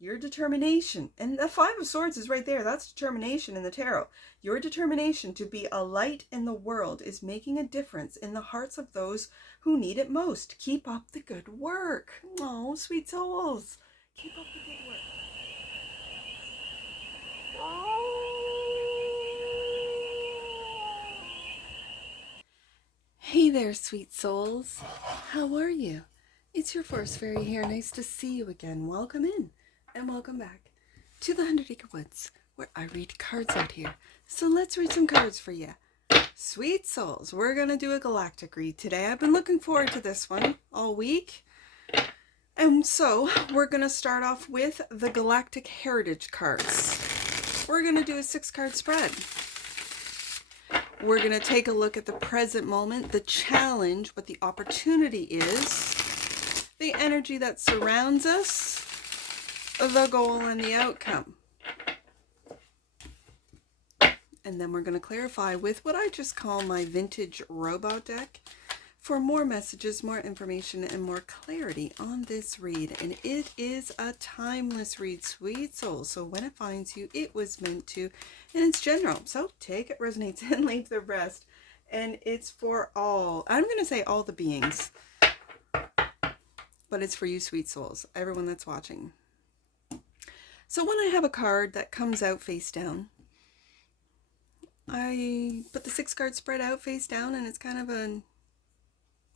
your determination, and the Five of Swords is right there. That's determination in the tarot. Your determination to be a light in the world is making a difference in the hearts of those who need it most. Keep up the good work. Oh, sweet souls. Keep up the good work. Hey there, sweet souls. How are you? It's your Forest Fairy here. Nice to see you again. Welcome in and welcome back to the 100 Acre Woods, where I read cards out here. So let's read some cards for you. Sweet souls, we're going to do a galactic read today. I've been looking forward to this one all week. And so we're going to start off with the Galactic Heritage cards. We're going to do a 6-card spread. We're going to take a look at the present moment, the challenge, what the opportunity is, the energy that surrounds us, the goal, and the outcome. And then we're going to clarify with what I just call my vintage robot deck for more messages, more information, and more clarity on this read. And it is a timeless read, sweet soul. So when it finds you, it was meant to, and it's general. So take it, resonates, and leave the rest. And it's for all, I'm going to say all the beings, but it's for you, sweet souls, everyone that's watching. So when I have a card that comes out face down, I put the 6-card spread out face down, and it's kind of a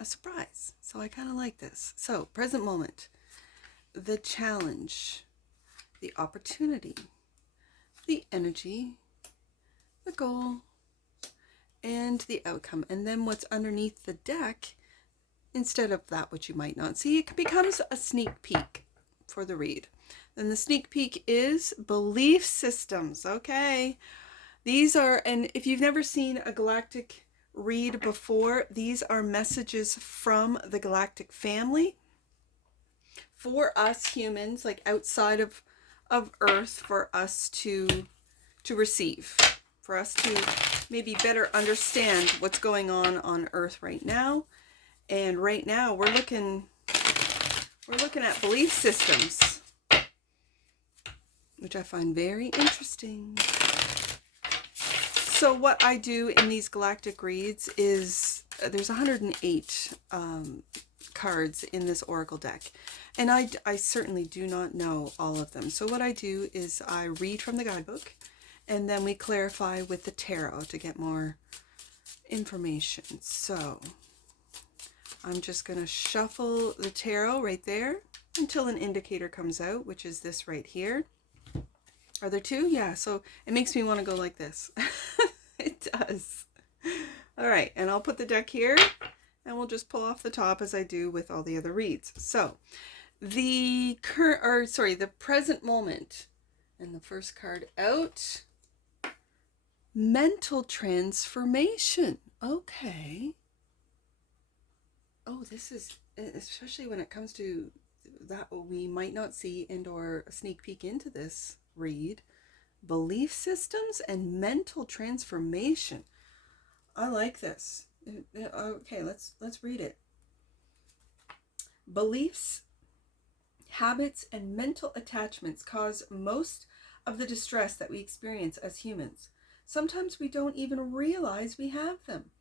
surprise. So I kind of like this. So present moment, the challenge, the opportunity, the energy, the goal, and the outcome. And then what's underneath the deck, instead of that which you might not see, it becomes a sneak peek for the read. Then the sneak peek is belief systems. Okay. These are, and if you've never seen a galactic read before, these are messages from the galactic family for us humans, like outside of Earth, for us to receive, for us to maybe better understand what's going on Earth right now. And right now we're looking at belief systems, which I find very interesting. So what I do in these galactic reads is, there's 108 cards in this oracle deck, and I certainly do not know all of them. So what I do is I read from the guidebook, and then we clarify with the tarot to get more information. So I'm just going to shuffle the tarot right there until an indicator comes out, which is this right here. Are there two? Yeah, so it makes me want to go like this. It does. All right, and I'll put the deck here, and we'll just pull off the top as I do with all the other reads. So the present moment, and the first card out, mental transformation. Okay. Oh, this is, especially when it comes to that we might not see and or a sneak peek into this read, belief systems and mental transformation. I like this. Okay, let's read it. Beliefs, habits, and mental attachments cause most of the distress that we experience as humans. Sometimes we don't even realize we have them.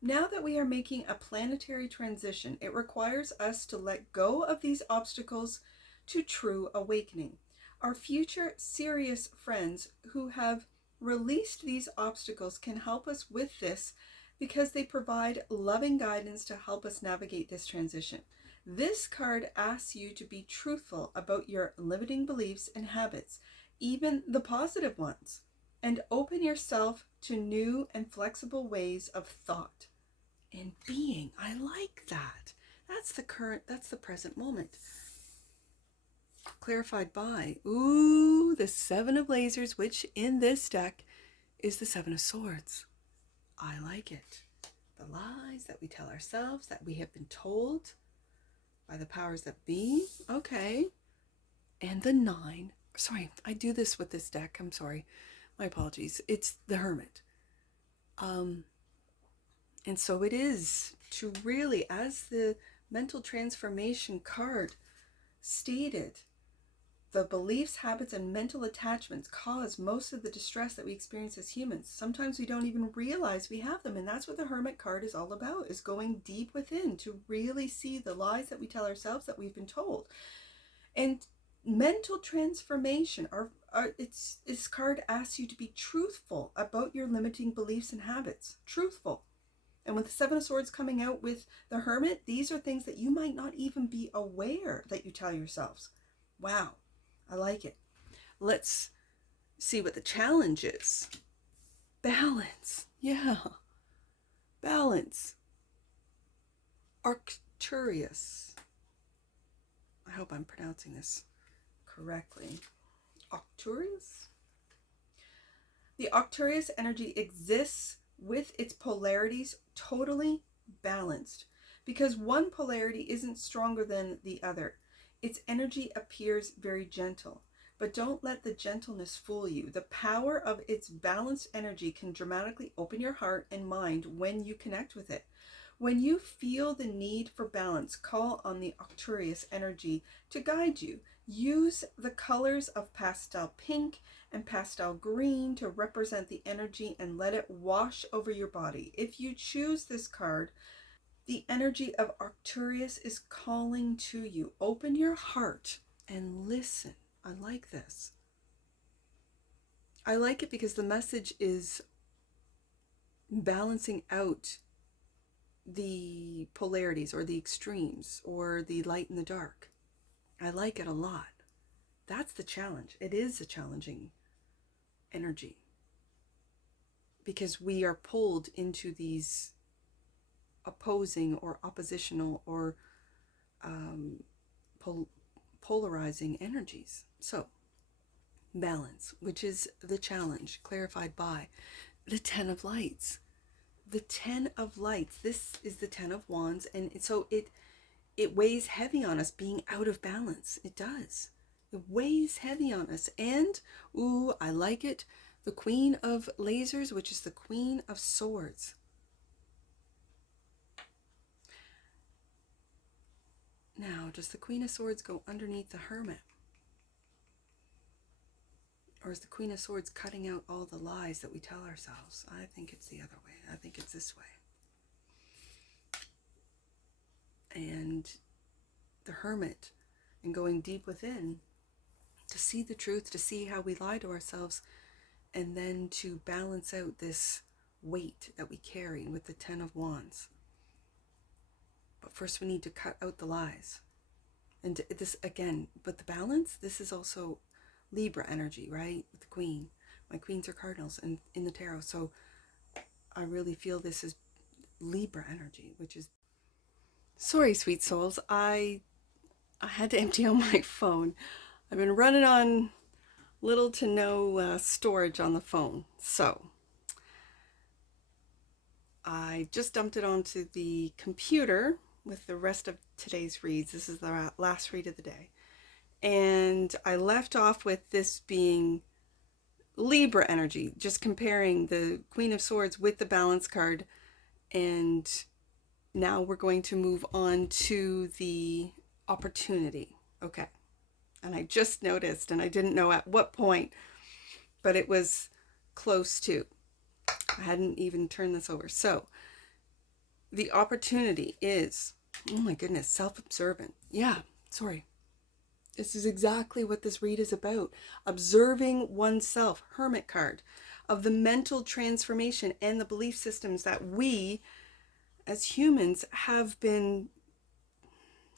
Now that we are making a planetary transition, it requires us to let go of these obstacles to true awakening. Our future serious friends who have released these obstacles can help us with this because they provide loving guidance to help us navigate this transition. This card asks you to be truthful about your limiting beliefs and habits, even the positive ones, and open yourself to new and flexible ways of thought and being. I like that. That's the present moment. Clarified by, the 7 of lasers, which in this deck is the 7 of swords. I like it. The lies that we tell ourselves, that we have been told by the powers that be. Okay. And the 9. Sorry, I do this with this deck. I'm sorry. My apologies. It's the Hermit. And so it is to really, as the mental transformation card stated, The beliefs, habits, and mental attachments cause most of the distress that we experience as humans. Sometimes we don't even realize we have them, and that's what the Hermit card is all about, is going deep within to really see the lies that we tell ourselves that we've been told. And mental transformation, this card asks you to be truthful about your limiting beliefs and habits. Truthful. And with the Seven of Swords coming out with the Hermit, these are things that you might not even be aware that you tell yourselves. Wow. I like it. Let's see what the challenge is. Balance. Yeah. Balance. Arcturus. I hope I'm pronouncing this correctly. Arcturus? The Arcturus energy exists with its polarities totally balanced, because one polarity isn't stronger than the other. Its energy appears very gentle, but don't let the gentleness fool you. The power of its balanced energy can dramatically open your heart and mind when you connect with it. When you feel the need for balance, call on the Arcturus energy to guide you. Use the colors of pastel pink and pastel green to represent the energy and let it wash over your body. If you choose this card, the energy of Arcturus is calling to you. Open your heart and listen. I like this. I like it because the message is balancing out the polarities or the extremes or the light and the dark. I like it a lot. That's the challenge. It is a challenging energy because we are pulled into these opposing or oppositional or polarizing energies. So, balance, which is the challenge, clarified by the Ten of Lights. The Ten of Lights. This is the Ten of Wands, and so it weighs heavy on us being out of balance. It does. It weighs heavy on us. And, ooh, I like it. The Queen of Lasers, which is the Queen of Swords. Now, does the Queen of Swords go underneath the Hermit? Or is the Queen of Swords cutting out all the lies that we tell ourselves? I think it's the other way. I think it's this way. And the Hermit, and going deep within to see the truth, to see how we lie to ourselves, and then to balance out this weight that we carry with the Ten of Wands. But first we need to cut out the lies. And this again, but the balance, this is also Libra energy, right? With the Queen. My queens are cardinals in the tarot. So I really feel this is Libra energy, which is... Sorry, sweet souls. I had to empty out my phone. I've been running on little to no storage on the phone. So I just dumped it onto the computer with the rest of today's reads. This is the last read of the day. And I left off with this being Libra energy, just comparing the Queen of Swords with the Balance card. And now we're going to move on to the opportunity. Okay. And I just noticed, and I didn't know at what point, but it was close to. I hadn't even turned this over. So the opportunity is, oh my goodness, self-observant. Yeah, sorry. This is exactly what this read is about. Observing oneself, Hermit card, of the mental transformation and the belief systems that we as humans have been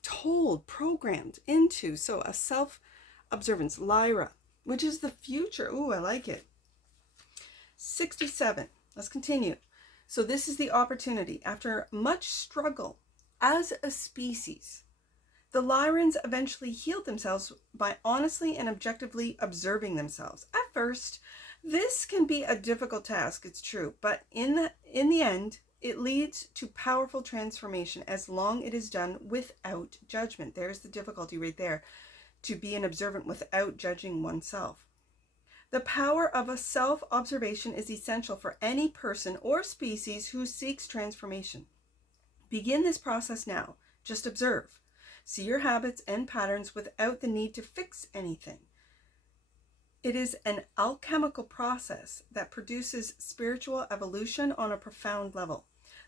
told, programmed into. So a self-observance, Lyra, which is the future. Ooh, I like it. 67. Let's continue. So this is the opportunity. After much struggle as a species, the Lyrans eventually healed themselves by honestly and objectively observing themselves. At first, this can be a difficult task, it's true, but in the end, it leads to powerful transformation as long as it is done without judgment. There's the difficulty right there, to be an observant without judging oneself. The power of a self-observation is essential for any person or species who seeks transformation. Begin this process now. Just observe. See your habits and patterns without the need to fix anything. It is an alchemical process that produces spiritual evolution on a profound level.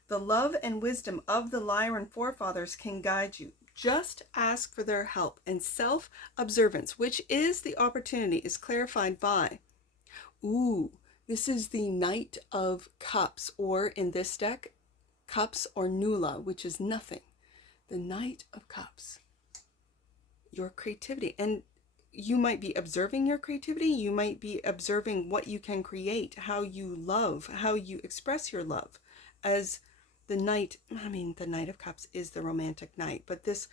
The love and wisdom of the Lyran forefathers can guide you. Just ask for their help, and self-observance, which is the opportunity, is clarified by, this is the Knight of Cups, or in this deck, Cups or Nula, which is nothing. The Knight of Cups. Your creativity. And you might be observing your creativity. You might be observing what you can create, how you love, how you express your love. As the Knight, the Knight of Cups is the romantic knight, but this,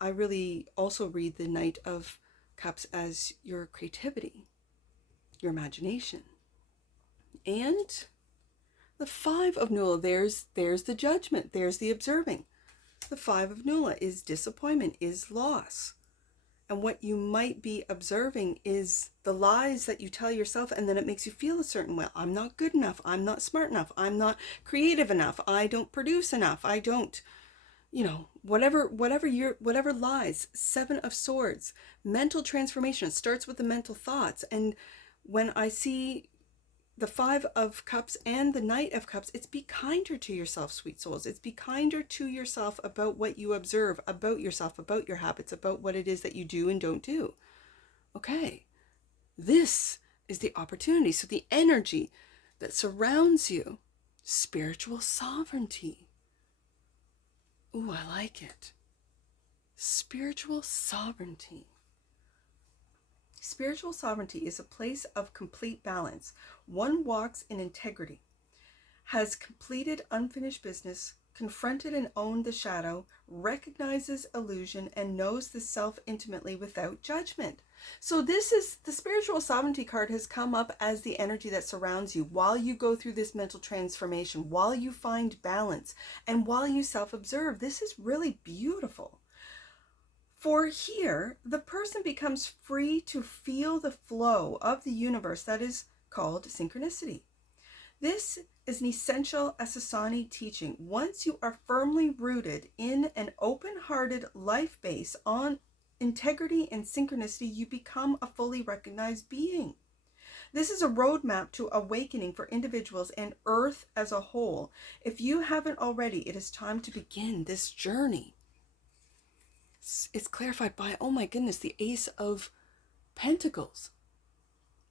I really also read the Knight of Cups as your creativity, your imagination. And the Five of Nula, there's the judgment, there's the observing. The Five of Nula is disappointment, is loss. And what you might be observing is the lies that you tell yourself, and then it makes you feel a certain way. I'm not good enough. I'm not smart enough. I'm not creative enough. I don't produce enough. I don't, whatever lies. Seven of Swords, mental transformation. It starts with the mental thoughts. And when I see the Five of Cups and the Knight of Cups, it's be kinder to yourself, sweet souls. It's be kinder to yourself about what you observe, about yourself, about your habits, about what it is that you do and don't do. Okay, this is the opportunity. So the energy that surrounds you, spiritual sovereignty. Ooh, I like it. Spiritual sovereignty. Spiritual sovereignty is a place of complete balance. One walks in integrity, has completed unfinished business, confronted and owned the shadow, recognizes illusion, and knows the self intimately without judgment. So this is, the spiritual sovereignty card has come up as the energy that surrounds you while you go through this mental transformation, while you find balance, and while you self-observe. This is really beautiful. For here, the person becomes free to feel the flow of the universe that is called synchronicity. This is an essential Asasani teaching. Once you are firmly rooted in an open-hearted life base on integrity and synchronicity, you become a fully recognized being. This is a roadmap to awakening for individuals and Earth as a whole. If you haven't already, it is time to begin this journey. It's clarified by, oh my goodness, the Ace of Pentacles.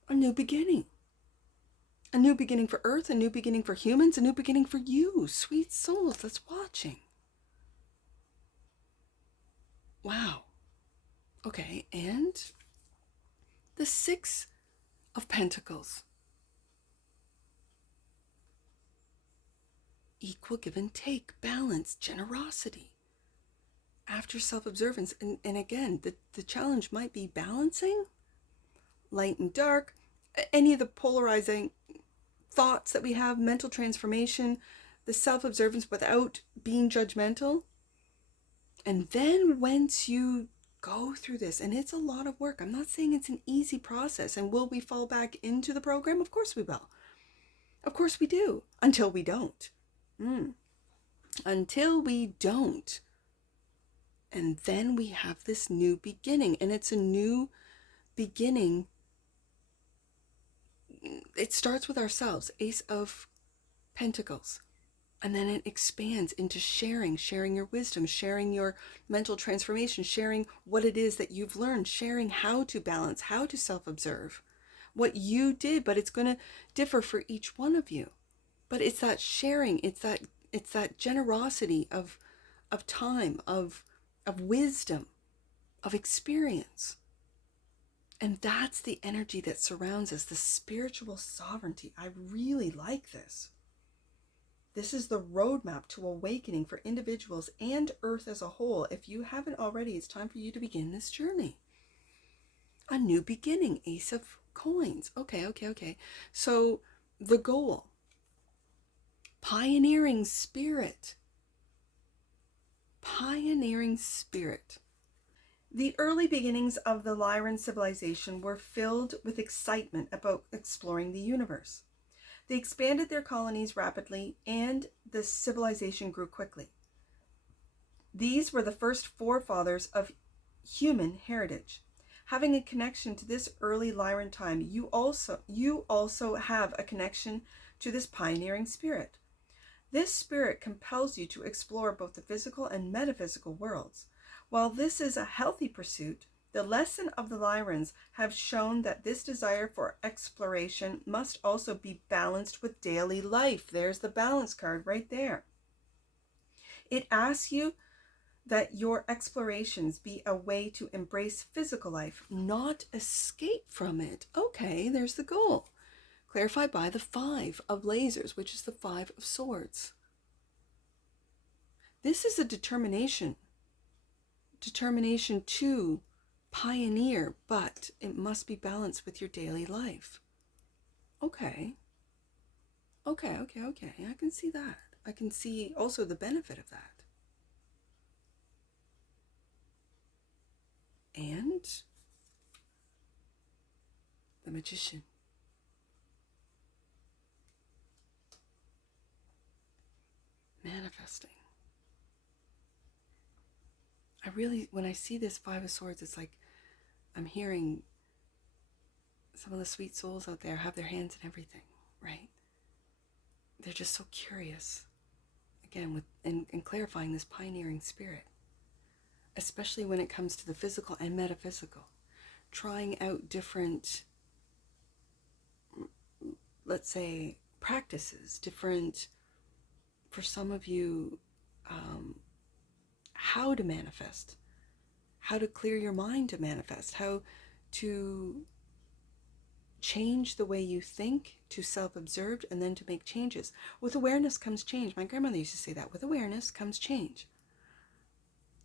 A new beginning. A new beginning for Earth, a new beginning for humans, a new beginning for you, sweet souls that's watching. Wow. Okay, and the Six of Pentacles. Equal give and take, balance, generosity. After self-observance, and again, the challenge might be balancing light and dark, any of the polarizing thoughts that we have, mental transformation, the self-observance without being judgmental. And then once you go through this, and it's a lot of work, I'm not saying it's an easy process, and will we fall back into the program? Of course we will. Of course we do, until we don't. Until we don't. And then we have this new beginning, and it's a new beginning. It starts with ourselves, Ace of Pentacles, and then it expands into sharing your wisdom, sharing your mental transformation, sharing what it is that you've learned, sharing how to balance, how to self-observe, what you did, but it's going to differ for each one of you. But it's that sharing, it's that generosity of time, of wisdom, of experience. And that's the energy that surrounds us, the spiritual sovereignty. I really like this. This is the roadmap to awakening for individuals and Earth as a whole. If you haven't already, it's time for you to begin this journey. A new beginning, Ace of Coins. Okay. So the goal, pioneering spirit. Pioneering spirit. The early beginnings of the Lyran civilization were filled with excitement about exploring the universe. They expanded their colonies rapidly, and the civilization grew quickly. These were the first forefathers of human heritage. Having a connection to this early Lyran time, you also have a connection to this pioneering spirit. This spirit compels you to explore both the physical and metaphysical worlds. While this is a healthy pursuit, the lesson of the Lyrans have shown that this desire for exploration must also be balanced with daily life. There's the balance card right there. It asks you that your explorations be a way to embrace physical life, not escape from it. Okay, there's the goal. Clarified by the 5 of lasers, which is the 5 of swords. This is a determination to pioneer, but it must be balanced with your daily life. Okay. I can see that. I can see also the benefit of that. And the Magician. Manifesting. When I see this 5 of Swords, it's like I'm hearing some of the sweet souls out there have their hands in everything, right? They're just so curious. Again, and clarifying this pioneering spirit, especially when it comes to the physical and metaphysical. Trying out different, let's say, practices, different, for some of you, how to manifest, how to clear your mind to manifest, how to change the way you think to self-observed and then to make changes. With awareness comes change. My grandmother used to say that. With awareness comes change.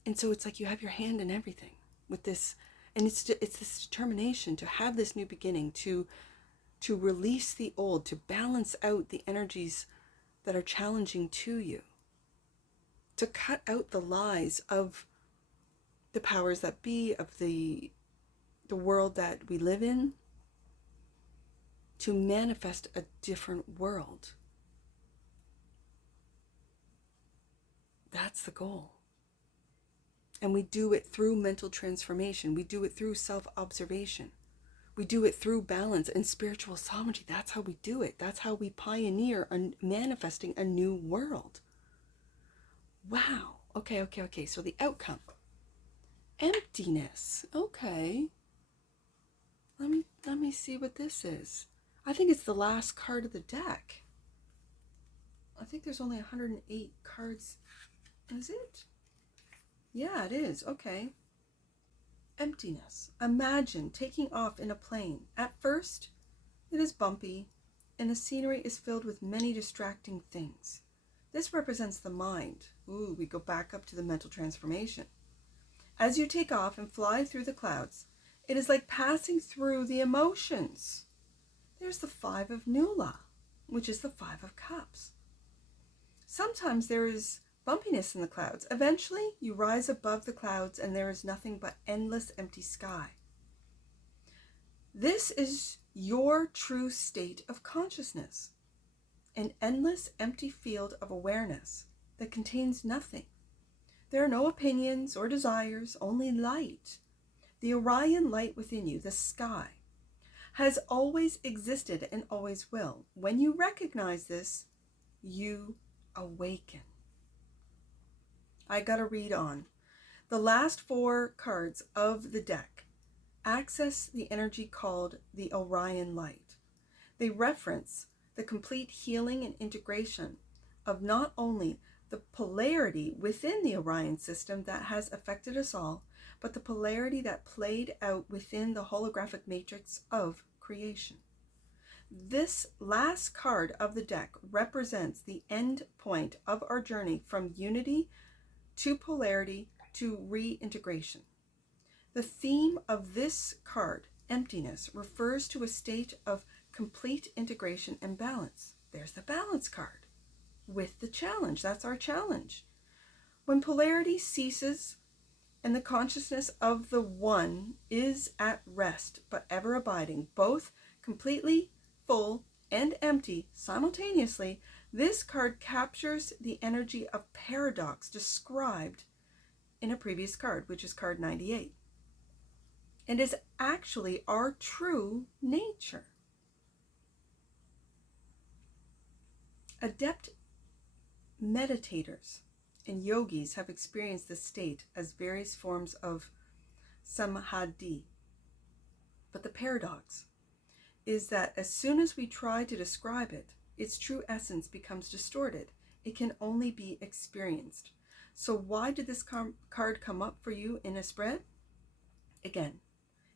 And so it's like you have your hand in everything with this, and it's this determination to have this new beginning, to release the old, to balance out the energies that are challenging to you, to cut out the lies of the powers that be, of the world that we live in, to manifest a different world. That's the goal. And we do it through mental transformation. We do it through self-observation. We do it through balance and spiritual sovereignty. That's how we do it. That's how we pioneer manifesting a new world. Wow. Okay. So the outcome. Emptiness. Okay. Let me see what this is. I think it's the last card of the deck. I think there's only 108 cards. Is it? Yeah, it is. Okay. Emptiness. Imagine taking off in a plane. At first, it is bumpy, and the scenery is filled with many distracting things. This represents the mind. Ooh, we go back up to the mental transformation. As you take off and fly through the clouds, it is like passing through the emotions. There's the 5 of Nula, which is the 5 of Cups. Sometimes there is bumpiness in the clouds. Eventually, you rise above the clouds and there is nothing but endless empty sky. This is your true state of consciousness, an endless empty field of awareness that contains nothing. There are no opinions or desires, only light. The Orion light within you, the sky, has always existed and always will. When you recognize this, you awaken. I got to read on. The last 4 cards of the deck access the energy called the Orion light. They reference the complete healing and integration of not only the polarity within the Orion system that has affected us all, but the polarity that played out within the holographic matrix of creation. This last card of the deck represents the end point of our journey from unity to polarity to reintegration. The theme of this card, emptiness, refers to a state of complete integration and balance. There's the balance card with the challenge. That's our challenge. When polarity ceases and the consciousness of the one is at rest but ever abiding, both completely full and empty simultaneously, this card captures the energy of paradox described in a previous card, which is card 98, and is actually our true nature. Adept meditators and yogis have experienced this state as various forms of samadhi. But the paradox is that as soon as we try to describe it, its true essence becomes distorted. It can only be experienced. So why did this card come up for you in a spread? Again,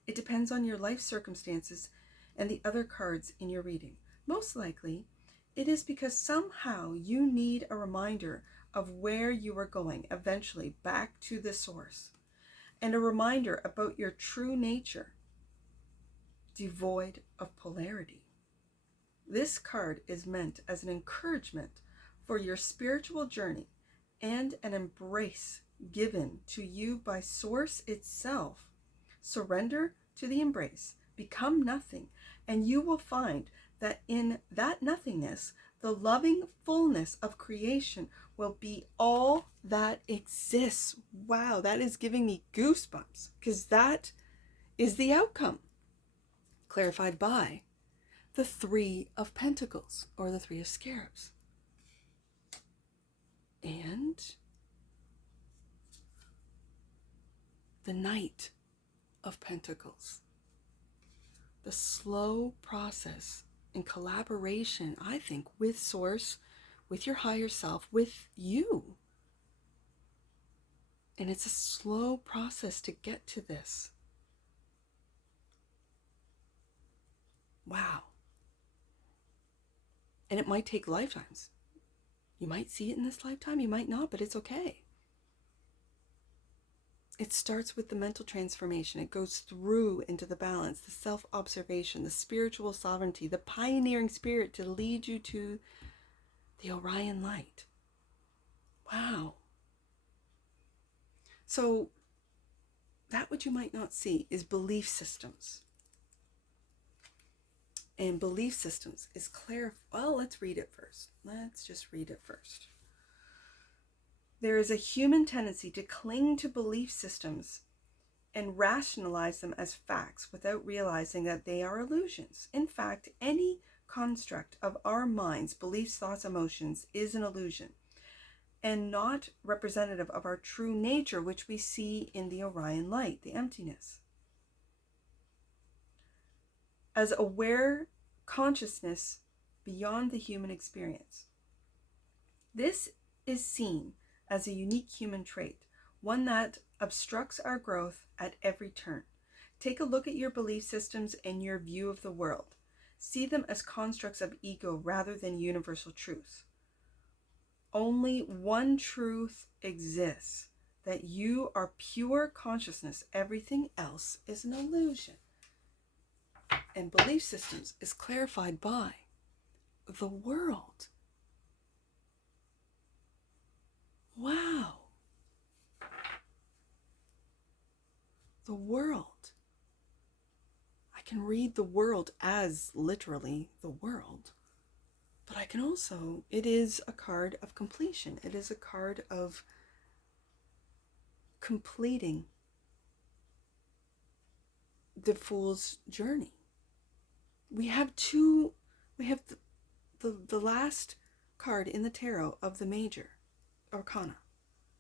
it depends on your life circumstances and the other cards in your reading. Most likely, it is because somehow you need a reminder of where you are going, eventually back to the source, and a reminder about your true nature, devoid of polarity. This card is meant as an encouragement for your spiritual journey and an embrace given to you by Source itself. Surrender to the embrace, become nothing, and you will find that in that nothingness, the loving fullness of creation will be all that exists. Wow, that is giving me goosebumps, because that is the outcome, clarified by the Three of Pentacles, or the Three of Scarabs. And the Knight of Pentacles. The slow process in collaboration, I think, with Source, with your higher self, with you. And it's a slow process to get to this. Wow. And it might take lifetimes. You might see it in this lifetime, you might not, but it's okay. It starts with the mental transformation. It goes through into the balance, the self-observation, the spiritual sovereignty, the pioneering spirit to lead you to the Orion light. Wow. So that what you might not see is belief systems. And belief systems is clear. Well, let's read it first. Let's just read it first. There is a human tendency to cling to belief systems and rationalize them as facts without realizing that they are illusions. In fact, any construct of our minds, beliefs, thoughts, emotions is an illusion and not representative of our true nature, which we see in the Orion light, the emptiness. As aware consciousness beyond the human experience. This is seen as a unique human trait, one that obstructs our growth at every turn. Take a look at your belief systems and your view of the world. See them as constructs of ego rather than universal truth. Only one truth exists, that you are pure consciousness. Everything else is an illusion. And belief systems is clarified by the world. Wow. The world. I can read the world as literally the world, but I can also, it is a card of completion. It is a card of completing the fool's journey. We have the last card in the tarot of the major arcana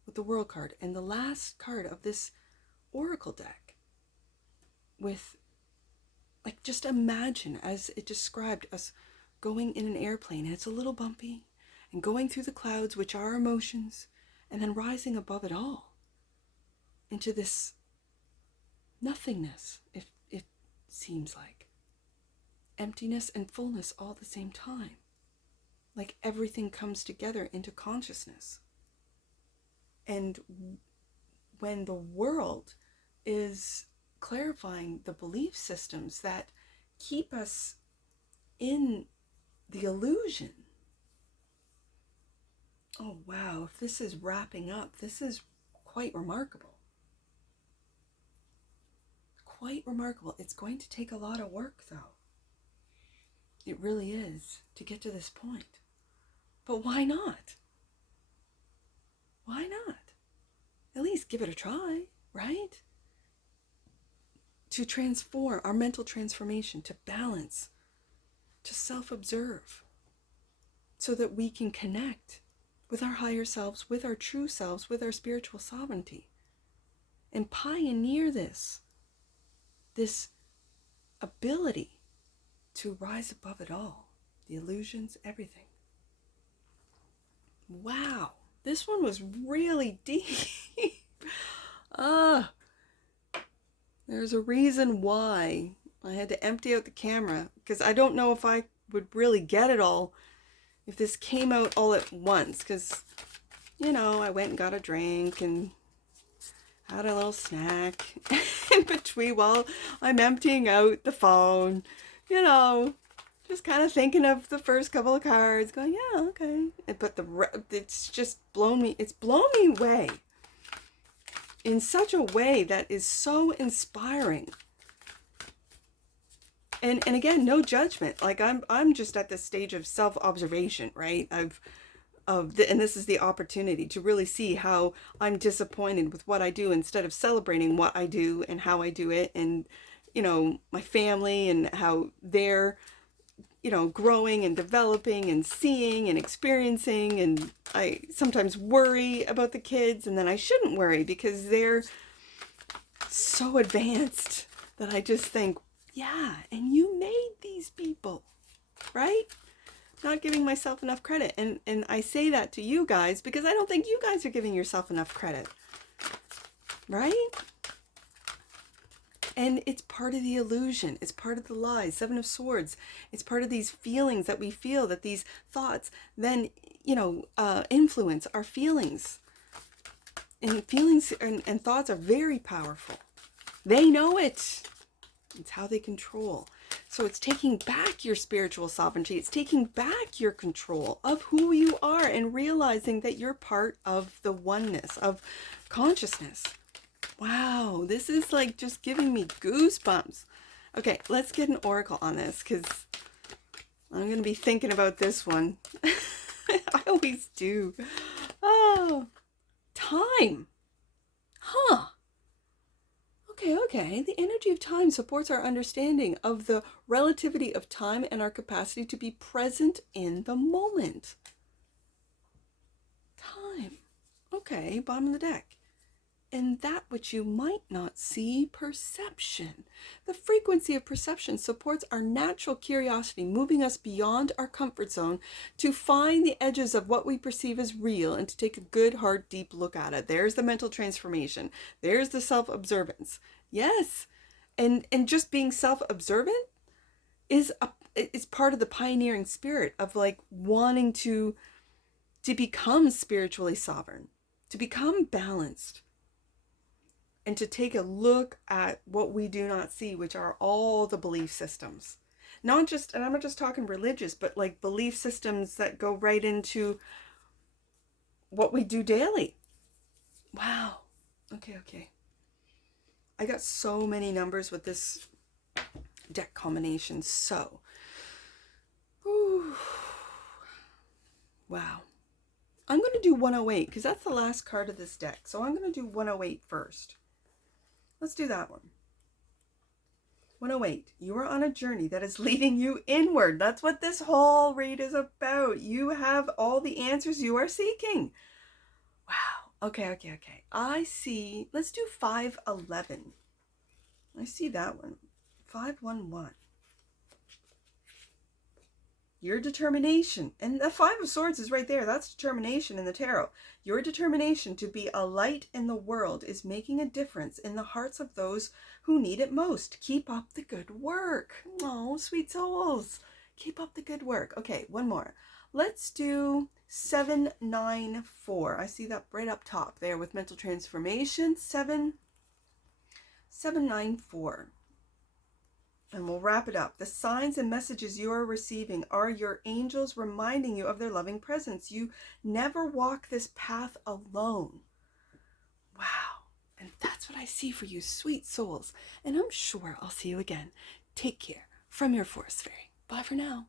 with the world card, and the last card of this oracle deck with, like, just imagine as it described us going in an airplane, and it's a little bumpy, and going through the clouds, which are emotions, and then rising above it all into this nothingness, if it seems like. Emptiness and fullness all at the same time. Like everything comes together into consciousness. And when the world is clarifying the belief systems that keep us in the illusion. Oh wow, if this is wrapping up, this is quite remarkable. Quite remarkable. It's going to take a lot of work though. It really is, to get to this point. But why not? Why not? at least give it a try, right? To transform our mental transformation, to balance, to self-observe, so that we can connect with our higher selves, with our true selves, with our spiritual sovereignty, and pioneer this ability to rise above it all, the illusions, everything. Wow, this one was really deep. There's a reason why I had to empty out the camera, because I don't know if I would really get it all if this came out all at once, because, you know, I went and got a drink and had a little snack in between while I'm emptying out the phone, you know, just kind of thinking of the first couple of cards, going, yeah, okay. But it's just blown me away in such a way that is so inspiring. And again, no judgment. Like I'm just at this stage of self-observation, right? And this is the opportunity to really see how I'm disappointed with what I do instead of celebrating what I do and how I do it, and, you know, my family and how they're, you know, growing and developing and seeing and experiencing. And I sometimes worry about the kids, and then I shouldn't worry because they're so advanced that I just think, yeah, and you made these people, right? Not giving myself enough credit. And I say that to you guys because I don't think you guys are giving yourself enough credit, right? And it's part of the illusion. It's part of the lies. Seven of Swords. It's part of these feelings that we feel, that these thoughts then, you know, influence our feelings. And feelings and thoughts are very powerful. They know it. It's how they control. So it's taking back your spiritual sovereignty. It's taking back your control of who you are and realizing that you're part of the oneness of consciousness. Wow, this is like just giving me goosebumps. Okay, let's get an oracle on this because I'm going to be thinking about this one. I always do. Oh, time. Huh. Okay. The energy of time supports our understanding of the relativity of time and our capacity to be present in the moment. Time. Okay, bottom of the deck. And that which you might not see, perception. The frequency of perception supports our natural curiosity, moving us beyond our comfort zone to find the edges of what we perceive as real and to take a good, hard, deep look at it. There's the mental transformation. There's the self-observance. Yes. And just being self-observant is part of the pioneering spirit of like wanting to become spiritually sovereign, to become balanced. And to take a look at what we do not see, which are all the belief systems. Not just, and I'm not just talking religious, but like belief systems that go right into what we do daily. Wow. Okay. I got so many numbers with this deck combination. So, whew. Wow. I'm going to do 108 because that's the last card of this deck. So I'm going to do 108 first. Let's do that one. 108. You are on a journey that is leading you inward. That's what this whole read is about. You have all the answers you are seeking. Wow. Okay. I see. Let's do 511. I see that one. 511. Your determination. And the Five of Swords is right there. That's determination in the tarot. Your determination to be a light in the world is making a difference in the hearts of those who need it most. Keep up the good work. Oh, sweet souls. Keep up the good work. Okay, one more. Let's do 794. I see that right up top there with mental transformation. 794. And we'll wrap it up. The signs and messages you are receiving are your angels reminding you of their loving presence. You never walk this path alone. Wow. And that's what I see for you, sweet souls. And I'm sure I'll see you again. Take care from your Forest Fairy. Bye for now.